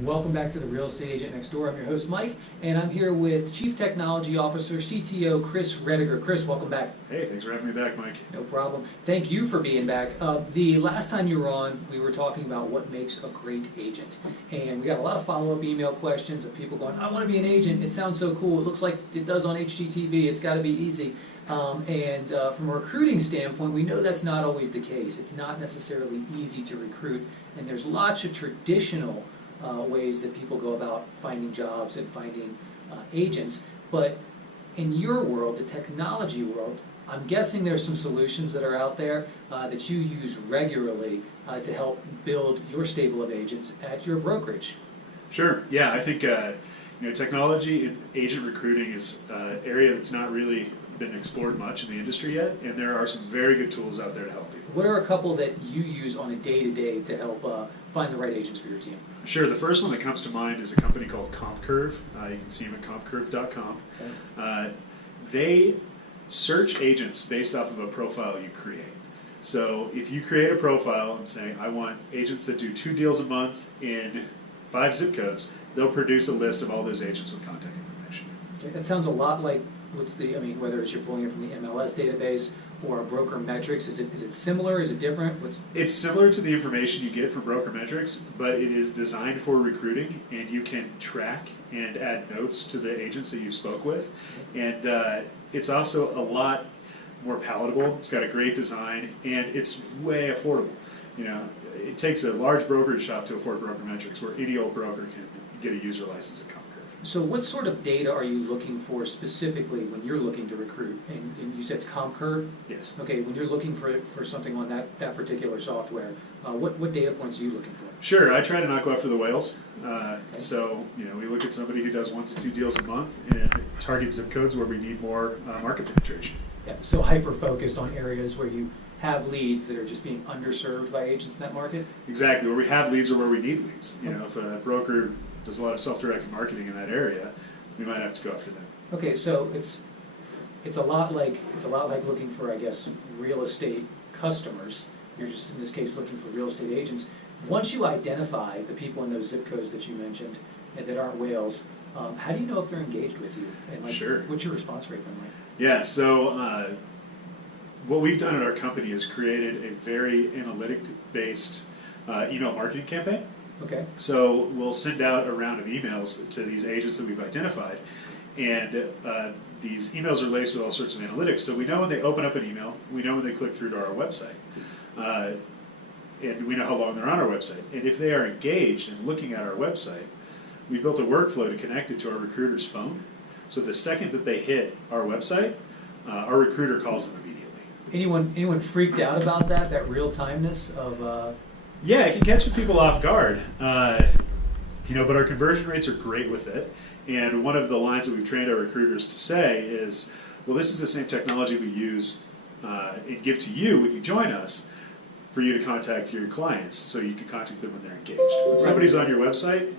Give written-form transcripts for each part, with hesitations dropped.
Welcome back to the Real Estate Agent Next Door. I'm your host, Mike, and I'm here with Chief Technology Officer, CTO, Chris Rediger. Chris, welcome back. Hey, thanks for having me back, Mike. No problem. Thank you for being back. The last time you were on, we were talking about what makes a great agent. And we got a lot of follow-up email questions of people going, I want to be an agent. It sounds so cool. It looks like it does on HGTV. It's got to be easy. From a recruiting standpoint, we know that's not always the case. It's not necessarily easy to recruit. And there's lots of traditional ways that people go about finding jobs and finding agents. But in your world, the technology world, I'm guessing there's some solutions that are out there that you use regularly to help build your stable of agents at your brokerage. Sure. Yeah, I think technology and agent recruiting is an area that's not really been explored much in the industry yet, and there are some very good tools out there to help people. What are a couple that you use on a day-to-day to help find the right agents for your team? Sure. The first one that comes to mind is a company called CompCurve. You can see them at compcurve.com. Okay. They search agents based off of a profile you create. So if you create a profile and say, I want agents that do 2 deals a month in 5 zip codes, they'll produce a list of all those agents with contact information. Okay. That sounds a lot like whether it's you're pulling it from the MLS database or a broker metrics, is it similar? Is it different? It's similar to the information you get from broker metrics, but it is designed for recruiting, and you can track and add notes to the agents that you spoke with. And it's also a lot more palatable. It's got a great design, and it's way affordable. It takes a large brokerage shop to afford broker metrics, where any old broker can get a user license at CompCurve. So what sort of data are you looking for specifically when you're looking to recruit? And you said it's CompCurve? Yes. Okay, when you're looking for something on that particular software, what data points are you looking for? Sure, I try to not go after the whales. Okay. So, we look at somebody who does 1 to 2 deals a month and target zip codes where we need more market penetration. Yeah, so hyper-focused on areas where you have leads that are just being underserved by agents in that market? Exactly, where we have leads or where we need leads. If a broker does a lot of self-directed marketing in that area, we might have to go after them. Okay, so it's a lot like looking for, I guess, real estate customers. You're just in this case looking for real estate agents. Once you identify the people in those zip codes that you mentioned that aren't whales, how do you know if they're engaged with you? And Sure. What's your response rate been like? Yeah, so what we've done at our company is created a very analytic-based email marketing campaign. Okay. So we'll send out a round of emails to these agents that we've identified, and these emails are laced with all sorts of analytics. So we know when they open up an email, we know when they click through to our website, and we know how long they're on our website. And if they are engaged and looking at our website, we've built a workflow to connect it to our recruiter's phone. So the second that they hit our website, our recruiter calls them immediately. Anyone freaked out about that real-timeness of... Yeah, it can catch people off guard, but our conversion rates are great with it. And one of the lines that we've trained our recruiters to say is, well, this is the same technology we use and give to you when you join us for you to contact your clients, so you can contact them when they're engaged. When somebody's on your website,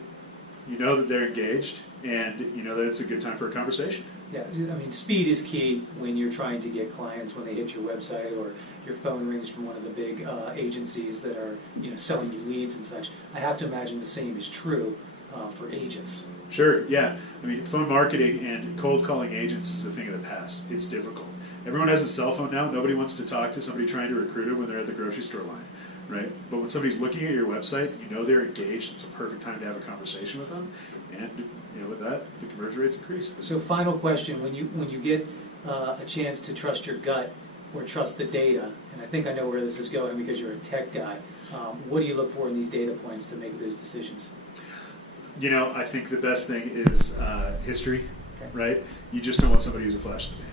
you know that they're engaged, and you know that it's a good time for a conversation. Yeah, speed is key when you're trying to get clients when they hit your website or your phone rings from one of the big agencies that are selling you leads and such. I have to imagine the same is true for agents. Sure, yeah. Phone marketing and cold calling agents is a thing of the past. It's difficult. Everyone has a cell phone now. Nobody wants to talk to somebody trying to recruit them when they're at the grocery store line, right? But when somebody's looking at your website, you know they're engaged. It's a perfect time to have a conversation with them, and with that, the conversion rates increase. So, final question: when you get a chance to trust your gut or trust the data, and I think I know where this is going because you're a tech guy, what do you look for in these data points to make those decisions? I think the best thing is history, right? You just don't want somebody who's a flash in the pan.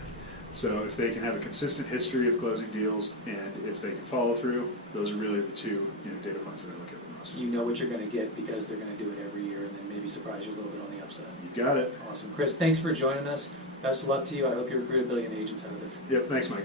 So if they can have a consistent history of closing deals, and if they can follow through, those are really the two data points that I look at the most. You know what you're going to get because they're going to do it every year, and then maybe surprise you a little bit on the upside. You got it. Awesome. Chris, thanks for joining us. Best of luck to you. I hope you recruit 1 billion agents out of this. Yep, thanks, Mike.